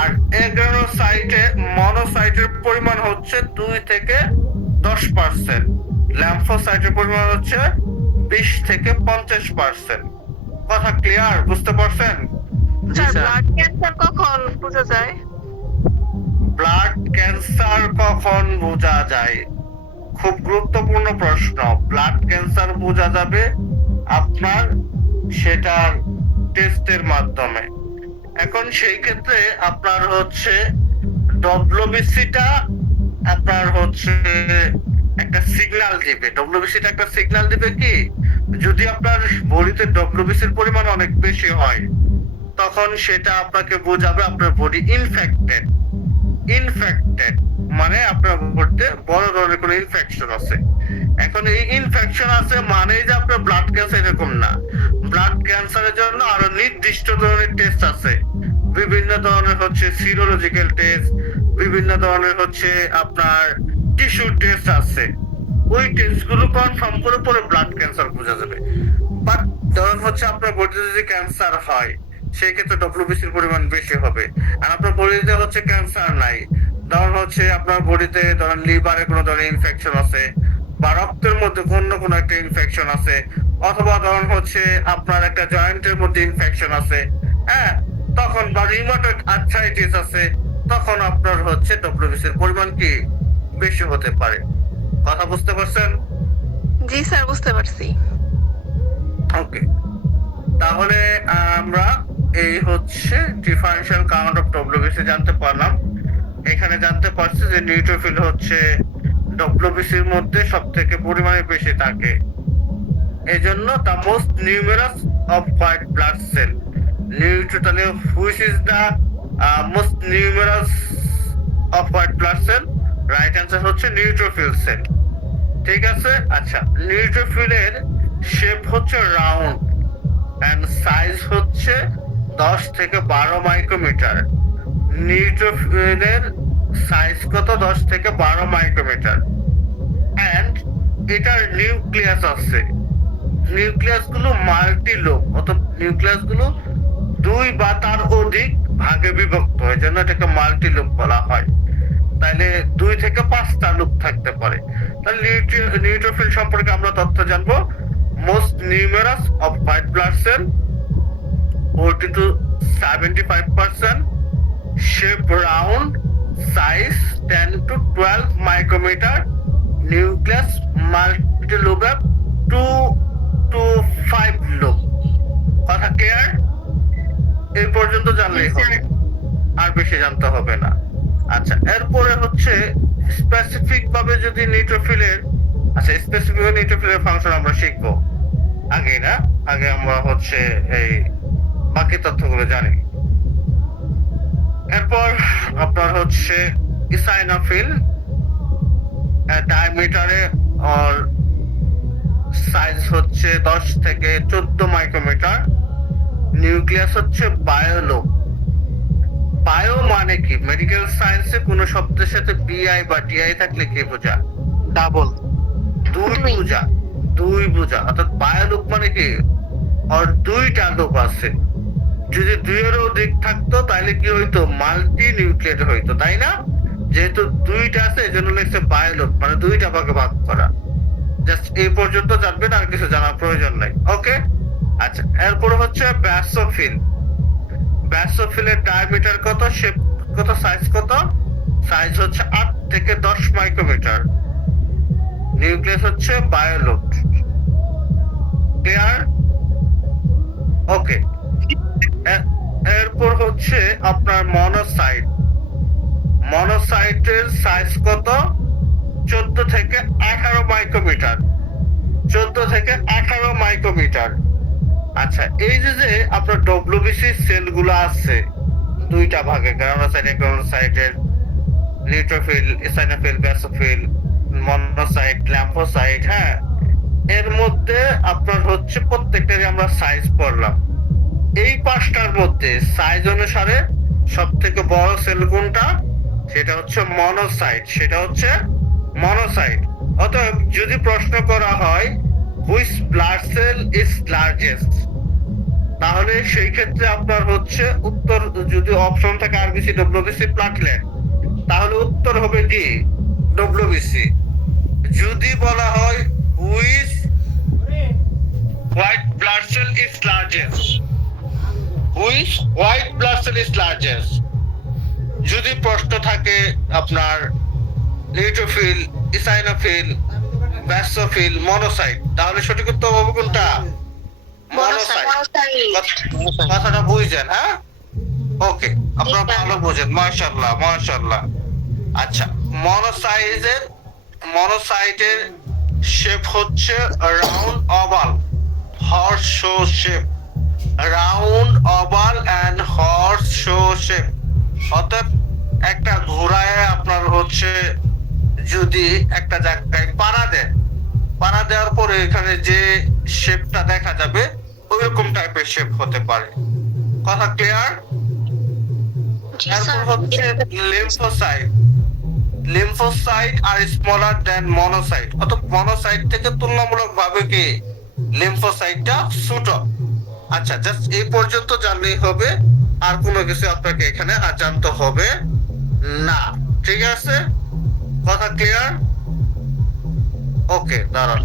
আর অ্যাগ্রানোসাইটে মনোসাইটের পরিমাণ হচ্ছে 2 থেকে 10%, ল্যাম্ফোসাইটের পরিমাণ হচ্ছে 20 থেকে 50%। কথা ক্লিয়ার, বুঝতে পারছেন? স্যার, ব্লাড ক্যান্সার কখন বোঝা যায়? ব্লাড ক্যান্সার কখন বোঝা যায়? খুব গুরুত্বপূর্ণ প্রশ্ন। ব্লাড ক্যান্সার বোঝা যাবে আপনার সেটার টেস্টের মাধ্যমে। এখন সেই ক্ষেত্রে আপনার হচ্ছে ডব্লিউবিসিটা আপনার হচ্ছে একটা সিগন্যাল দিবে। ডব্লিউবিসিটা একটা সিগন্যাল দিবে কি, যদি আপনার বডিতে ডব্লিউবিসির পরিমাণ অনেক বেশি হয়, তখন সেটা আপনাকে বোঝাবে আপনার বডি ইনফেক্টেড। মানে আপনার বডিতে বড় ধরনের কোনো ইনফেকশন আছে। এখন এই ইনফেকশন আছে মানে যে আপনার ব্লাড ক্যান্সার, এরকম না। ব্লাড ক্যান্সারের জন্য আরো নির্দিষ্ট ধরনের টেস্ট আছে, বিভিন্ন ধরনের হচ্ছে সিরোলজিক্যাল টেস্ট, বিভিন্ন ধরনের হচ্ছে আপনার টিস্যু টেস্ট আছে। ওই টেস্টগুলো কনফার্ম করে পরে ব্লাড ক্যান্সার বোঝা যাবে। বাট ধরুন হচ্ছে আপনার বডিতে যদি ক্যান্সার হয়, সেই ক্ষেত্রে ডব্লিউবিসির পরিমাণ বেশি হবে। আর আপনার বডিতে হচ্ছে ক্যান্সার নাই, ধরুন হচ্ছে আপনার বডিতে ধরুন লিভারে কোনো ধরনের ইনফেকশন আছে, বা রক্তের মধ্যে অন্য কোনো একটা ইনফেকশন আছে, অথবা ধরুন হচ্ছে আপনার একটা জয়েন্টের মধ্যে ইনফেকশন আছে, হ্যাঁ, তখন বা রিউমাটয়েড আর্থ্রাইটিস আছে, তখন আপনার হচ্ছে ডব্লিউবিসির পরিমাণ কি বেশি হতে পারে। কথা বুঝতে পারছেন? জি স্যার, বুঝতে পারছি। ওকে, তাহলে আমরা এই হচ্ছে ডিফারেন্সিয়াল কাউন্ট অফ ডব্লিউবিসি জানতে পারলাম। এখানে জানতে পারছি যে নিউট্রোফিল হচ্ছে ডব্লিউবিসির মধ্যে সব থেকে পরিমাণে বেশি থাকে, এজন্য the most numerous of white blood cell. তাহলে which is the most numerous of white blood cell? Right answer হচ্ছে নিউট্রোফিল সেল। ঠিক আছে। আচ্ছা, নিউট্রোফিলের শেপ হচ্ছে রাউন্ড এন্ড সাইজ হচ্ছে 10 থেকে 12 মাইক্রোমিটার। নিউট্রোফিলের সাইজ কত? 10 থেকে 12 মাইক্রোমিটার। এন্ড এটার নিউক্লিয়াস আছে, নিউক্লিয়াস গুলো মাল্টিলোব, অর্থাৎ নিউক্লিয়াস গুলো 2 বা তার অধিক ভাগে বিভক্ত, এই জন্য এটাকে মাল্টিলোব বলা হয়। তাইলে 2 থেকে 5টা লোব থাকতে পারে। তাহলে নিউট্রোফিল সম্পর্কে আমরা তথ্য জানবো। Most numerous of white blood cell 40 to 75%, shape round, size 10 to 12 micrometre, nucleus multilobe 2 to 5 lobe. কথা ক্লিয়ার? এই পর্যন্ত জানলেই হবে, আর বেশি জানতে হবে না। আচ্ছা, এরপরে হচ্ছে স্পেসিফিক ভাবে যদি নিউট্রোফিলের, আচ্ছা স্পেসিফিক নিউট্রোফিলের ফাংশন আমরা শিখবো আগে, না আগে আমরা হচ্ছে এই বাকি তথ্যগুলো জানি। এরপর আপনার হচ্ছে ইসাইনোফিল ডায়ামিটারে আর সাইজ হচ্ছে 10 থেকে 14 মাইক্রোমিটার, নিউক্লিয়াস হচ্ছে বায়োলোব। বায়ো মানে কি? মেডিকেল সায়েন্সে কোন শব্দের সাথে বিআই বা টিআই থাকলে কি বোঝা? ডাবল। দুই বোঝা, অর্থাৎ বায়োলোব মানে কি? আর 2টা লোব আছে। যদি 2-এরও অধিক থাকতো তাহলে কি হইতো? মাল্টি নিউক্লিয়েট হইতো, তাই না? যেহেতু 2টা আছে এই জন্য লিখছে বায়োলোব, মানে 2টা ভাগে ভাগ করা। জাস্ট এই পর্যন্ত জানবেন, আর কিছু জানার প্রয়োজন নাই। ওকে। আচ্ছা, এরপর হচ্ছে ব্যাসোফিল। ব্যাসোফিলের ডায়ামিটার কত, শেপ কত, সাইজ কত? সাইজ হচ্ছে 8 থেকে 10 মাইক্রোমিটার, নিউক্লিয়াস হচ্ছে বায়োলোব। ক্লিয়ার? ওকে। এরপর হচ্ছে আপনার মনোসাইট। মনোসাইটের সাইজ কত? 14 থেকে 18 মাইক্রোমিটার, 14 থেকে 18 মাইক্রোমিটার। আচ্ছা, এই যে আপনার ডব্লিউবিসি সেলগুলো আছে 2টা ভাগে, গ্রানুলোসাইট, গ্রানুলোসাইটের, neutrophil, eosinophil, basophil, monocyte, lymphocyte. হ্যাঁ, এর মধ্যে আপনার হচ্ছে প্রত্যেকটারই আমরা সাইজ পড়লাম। এই 5টার মধ্যে সাইজ অনুসারে সব থেকে বড় সেল কোনটা? সেটা হচ্ছে মনোসাইট। অতএব যদি প্রশ্ন করা হয় which blood cell is largest, তাহলে সেই ক্ষেত্রে আপনার হচ্ছে উত্তর, যদি অপশন থাকে আরবিসি, ডব্লিউবিসি, প্লাটলেট, তাহলে উত্তর হবে ডি, ডব্লিউবিসি। যদি বলা হয় which white blood sell is largest, যদি প্রশ্ন থাকে আপনার নিউট্রোফিল, ইসাইনোফিল, ব্যাসোফিল, মনোসাইট, তাহলে সঠিক উত্তর হবে কোনটা? মনোসাইট। কথাটা বুঝছেন? হ্যাঁ, ওকে, আপনারা ভালো বোঝেন, মাশাআল্লাহ। আচ্ছা, মনোসাইটের শেপ হচ্ছে round oval, horseshoe shape, round oval and horseshoe shape. অর্থাৎ একটা ঘোড়ায় আপনার হচ্ছে যদি একটা জায়গায় পাড়া দেওয়ার পরে এখানে যে শেপটা দেখা যাবে ওইরকম টাইপের শেপ হতে পারে। কথা ক্লিয়ার? এরপর হচ্ছে লিম্ফোসাইট আর স্মলার দেন মনোসাইট, অর্থাৎ মনোসাইট থেকে তুলনামূলক ভাবে কি লিম্ফোসাইটটা ছোট। আচ্ছা, জাস্ট এই পর্যন্ত জানলেই হবে, আর কোনো কিছু আপনাকে এখানে আর জানতে হবে না। ঠিক আছে? কথা ক্লিয়ার? ওকে, দাঁড়ান।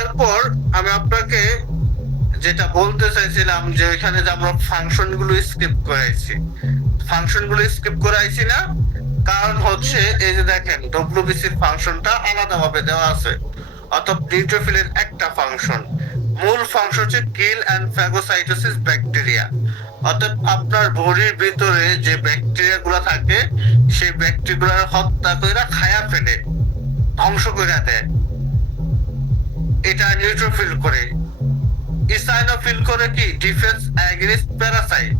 এরপর আমি আপনাকে যেটা বলতে চাইছিলাম যে এখানে যে আমরা ফাংশনগুলো স্কিপ করাইছি না, কারণ হচ্ছে এই যে দেখেন ডব্লিউবিসির ফাংশনটা আলাদাভাবে দেওয়া আছে, অর্থাৎ নিউট্রোফিলের একটা ফাংশন, মূল ফাংশন হচ্ছে কিল অ্যান্ড ফ্যাগোসাইটোসিস ব্যাকটেরিয়া। অর্থাৎ আপনার বডির ভিতরে যে ব্যাকটেরিয়া গুলা থাকে সেই ব্যাকটেরিয়া গুলা হত্যা করে খায়া ফেলে, ধ্বংস করে দেয়। এটা নিউট্রোফিল করে। ইসাইনোফিল করে কি ডিফেন্স অ্যাগেইনস্ট প্যারাসাইট।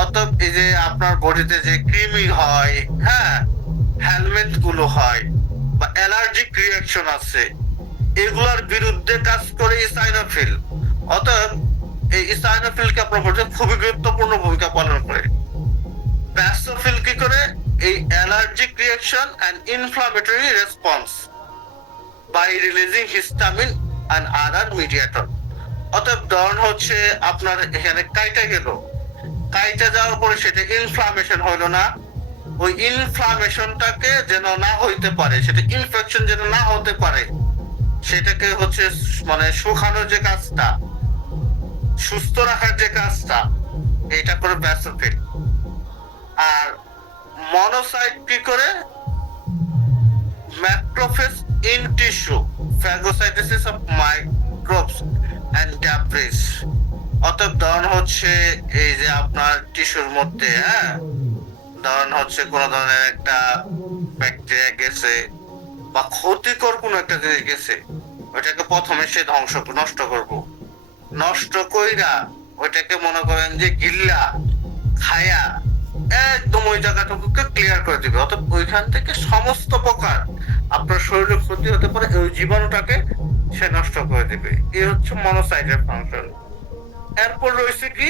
অর্থাৎ এই যে আপনার বডিতে যে কৃমি হয়, হ্যাঁ, হেলমেট গুলো হয় বা অ্যালার্জিক রিয়াকশন আছে, এগুলোর বিরুদ্ধে কাজ করে ইসাইনোফিল। অর্থাৎ এই ইসাইনোফিলকে আপনার বডিতে খুবই গুরুত্বপূর্ণ ভূমিকা পালন করে। ব্যাসোফিল কি করে? এই allergic reaction and inflammatory response by releasing histamine and other mediator. অর্থাৎ ধরুন হচ্ছে আপনার এখানে কাইটা গেল, কাইটা যাওয়ার পরে সেটা ইনফ্লামেশন হইলো না, ওই ইনফ্লামেশনটাকে যেন না হইতে পারে, সেটা ইনফেকশন যেন না হতে পারে, সেটাকে হচ্ছে মানে শুকানোর যে কাজটা, সুস্থ রাখার যে কাজটা, এটা করে ব্যাসোফিল। আর মনোসাইট কি করে? Macrophage in tissue, phagocytosis of microbes and debris. অর্থাৎ ধরুন হচ্ছে এই যে আপনার টিস্যুর মধ্যে, হ্যাঁ, ধরুন হচ্ছে কোন ধরনের একটা ব্যাকটেরিয়া গেছে বা ক্ষতিকর কোন একটা জিনিস গেছে, ওইটাকে প্রথমে সে নষ্ট করব, নষ্ট কইরা ওইটাকে মনে করেন যে গিল্লা খায়া একদম ওই জায়গাটুকুকে ক্লিয়ার করে দিবে। অর্থাৎ ওইখান থেকে সমস্ত প্রকার আপনার শরীরে ক্ষতি হতে পারে ওই জীবাণুটাকে সে নষ্ট করে দিবে। এই হচ্ছে মনোসাইটের ফাংশন। এরপর রয়েছে কি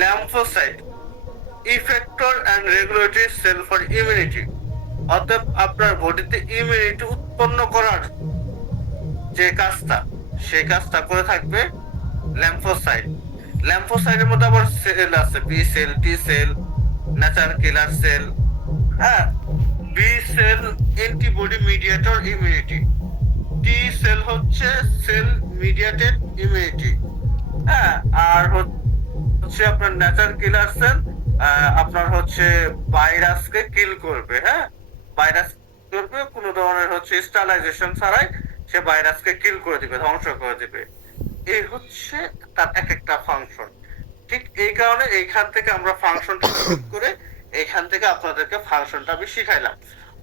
lymphocyte, effector and regulatory cell for immunity. অর্থাৎ আপনার বডিতে ইমিউনিটি উৎপন্ন করার যে কাজটা, সেই কাজটা করে থাকবে ল্যাম্ফোসাইট। ল্যাম্ফোসাইটের মধ্যে আবার সেল আছে, B cell, T cell, natural killer cell, হ্যাঁ। B cell antibody mediator immunity, T cell হচ্ছে সেল মিডিয়েটেড ইমিউনিটি, হ্যাঁ। আর হচ্ছে আপনার ন্যাচারাল কিলার সেল আপনার হচ্ছে ভাইরাসকে কিল করবে, হ্যাঁ, ভাইরাস করবে কোনো ধরনের হচ্ছে স্টারলাইজেশন ছাড়াই সে ভাইরাসকে কিল করে দিবে, ধ্বংস করে দিবে। এই হচ্ছে তার এক একটা ফাংশন। ঠিক এই কারণে এইখান থেকে আমরা ফাংশনটা করে এইখান থেকে আপনাদেরকে ফাংশনটা আমি শিখাইলাম।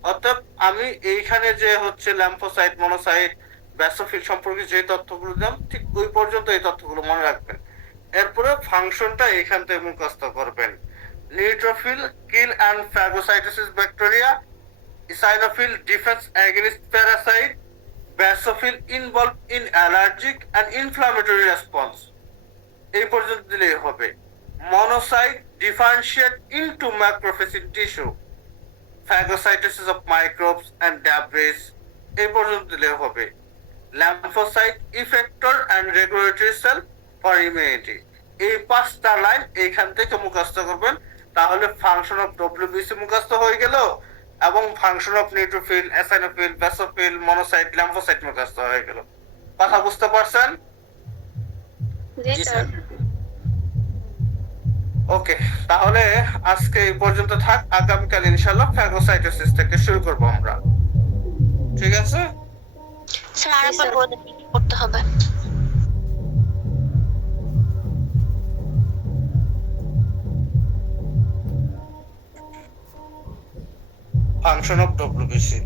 অর্থাৎ আমি এইখানে যে হচ্ছে ল্যাম্ফোসাইট, মনোসাইট, ব্যাসোফিল সম্পর্কে যে তথ্যগুলো দিলাম, ঠিক ওই পর্যন্ত এই তথ্যগুলো মনে রাখবেন। এরপরে ফাংশনটা এইখান থেকে মুখস্থ করবেন। Neutrophil kill and phagocytosis bacteria, eosinophil defence against parasite, basophil involve in allergic and inflammatory response. এই পর্যন্ত দিলেই হবে। Monocyte differentiate into macrophage in tissue, phagocytosis of microbes and debris, এই পর্যন্ত দিলেই হবে। Lymphocyte effector and regulatory cell for immunity. এই পাঁচটা লাইন এইখান থেকে মুখস্থ করবেন, তাহলে ফাংশন অফ ডব্লিউবিসি মুখস্থ হয়ে গেল এবং function of neutrophil, eosinophil, basophil, monocyte, lymphocyte মুখস্থ হয়ে গেল। কথা বুঝতে পারছেন? জি স্যার। ওকে, তাহলে আজকে এই পর্যন্ত থাক। আগামীকাল ইনশাআল্লাহ ফ্যাগোসাইটোসিস থেকে শুরু করব আমরা। ঠিক আছে স্যার আরেকবার বলে দিন কি করতে হবে। ফাংশন অফ ডব্লিউবিসি,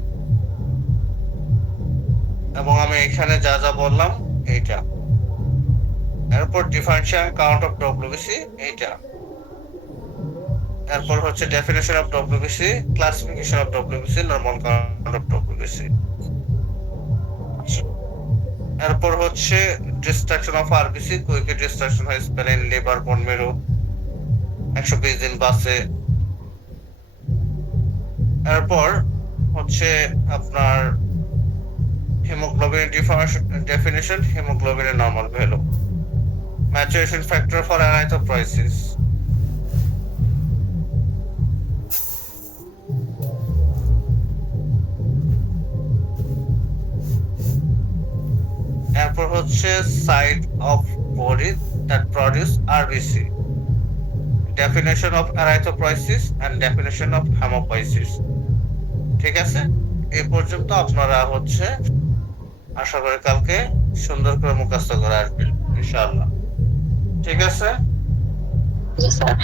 এবং আমি এখানে যা যা বললাম এইটা। এরপর ডিফারেনশিয়াল কাউন্ট অফ ডব্লিউবিসি এইটা। এরপর হচ্ছে definition of WBC, classification of WBC, normal count of WBC. এরপর হচ্ছে destruction of RBC, quick destruction হয় স্প্লেন, লিভার, বোন মেরু, 120 দিন বাসে। এরপর হচ্ছে আপনার হিমোগ্লোবিন ডেফিনিশন, হিমোগ্লোবিনের normal value, maturation factor for অ্যানাইথোপ্রাইসিস। এরপর হচ্ছে site of body that produce RBC, definition of অ্যানাইথোপ্রাইসিস এন্ড ডেফিনেশন অফ হেমোপাইসিস। ঠিক আছে, এই পর্যন্ত আপনারা হচ্ছে আশা করি কালকে সুন্দর করে মুখস্থ করে আসবেন। ইনশাআল্লাহ। ঠিক আছে? জি স্যার।